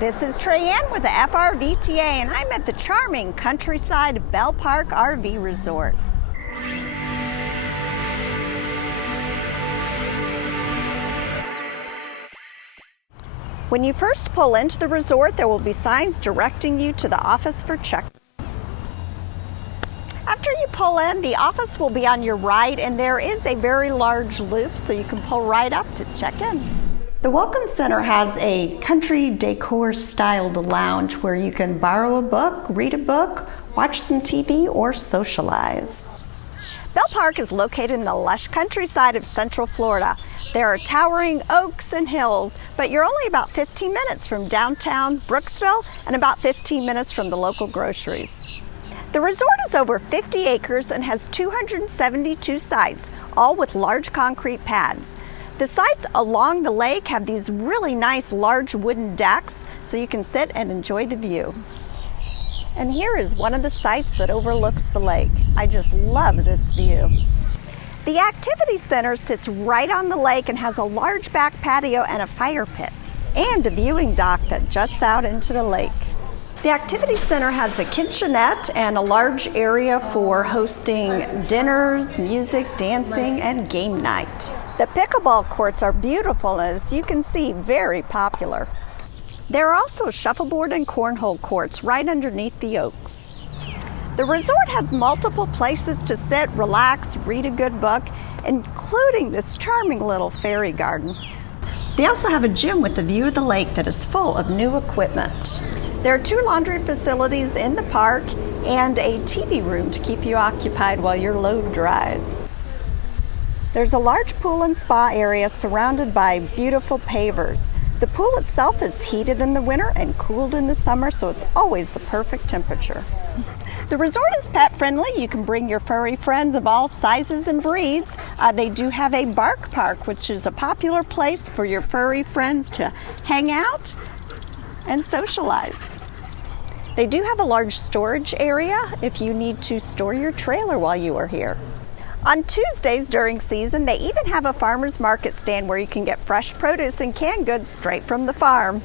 This is Trayanne with the FRVTA, and I'm at the charming countryside Belle Parc RV Resort. When you first pull into the resort, there will be signs directing you to the office for check-in. After you pull in, the office will be on your right, and there is a very large loop, so you can pull right up to check in. The Welcome Center has a country decor styled lounge where you can borrow a book, read a book, watch some TV, or socialize. Belle Parc is located in the lush countryside of Central Florida. There are towering oaks and hills, but you're only about 15 minutes from downtown Brooksville and about 15 minutes from the local groceries. The resort is over 50 acres and has 272 sites, all with large concrete pads. The sites along the lake have these really nice large wooden decks so you can sit and enjoy the view. And here is one of the sites that overlooks the lake. I just love this view. The activity center sits right on the lake and has a large back patio and a fire pit, and a viewing dock that juts out into the lake. The activity center has a kitchenette and a large area for hosting dinners, music, dancing, and game night. The pickleball courts are beautiful and, as you can see, very popular. There are also shuffleboard and cornhole courts right underneath the oaks. The resort has multiple places to sit, relax, read a good book, including this charming little fairy garden. They also have a gym with a view of the lake that is full of new equipment. There are 2 laundry facilities in the park and a TV room to keep you occupied while your load dries. There's a large pool and spa area surrounded by beautiful pavers. The pool itself is heated in the winter and cooled in the summer, so it's always the perfect temperature. The resort is pet friendly. You can bring your furry friends of all sizes and breeds. They do have a bark park, which is a popular place for your furry friends to hang out and socialize. They do have a large storage area if you need to store your trailer while you are here. On Tuesdays during season, they even have a farmer's market stand where you can get fresh produce and canned goods straight from the farm.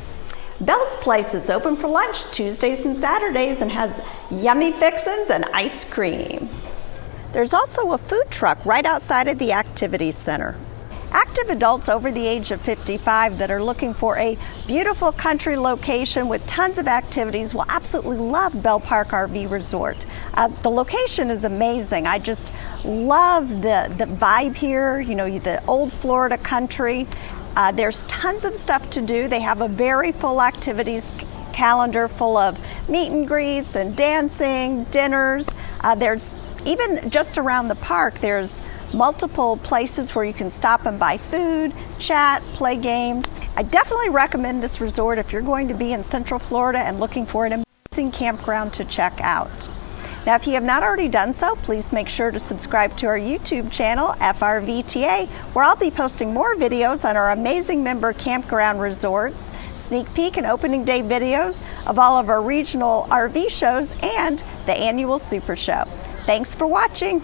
Belle's Place is open for lunch Tuesdays and Saturdays and has yummy fixins and ice cream. There's also a food truck right outside of the activity center. Active adults over the age of 55 that are looking for a beautiful country location with tons of activities will absolutely love Belle Parc RV Resort. The location is amazing. I just love the vibe here, you know, the old Florida country. There's tons of stuff to do. They have a very full activities calendar full of meet and greets and dancing, dinners. There's even just around the park, there's multiple places where you can stop and buy food, chat, play games. I definitely recommend this resort if you're going to be in Central Florida and looking for an amazing campground to check out. Now, if you have not already done so, please make sure to subscribe to our YouTube channel, FRVTA, where I'll be posting more videos on our amazing member campground resorts, sneak peek and opening day videos of all of our regional RV shows, and the annual Super Show. Thanks for watching.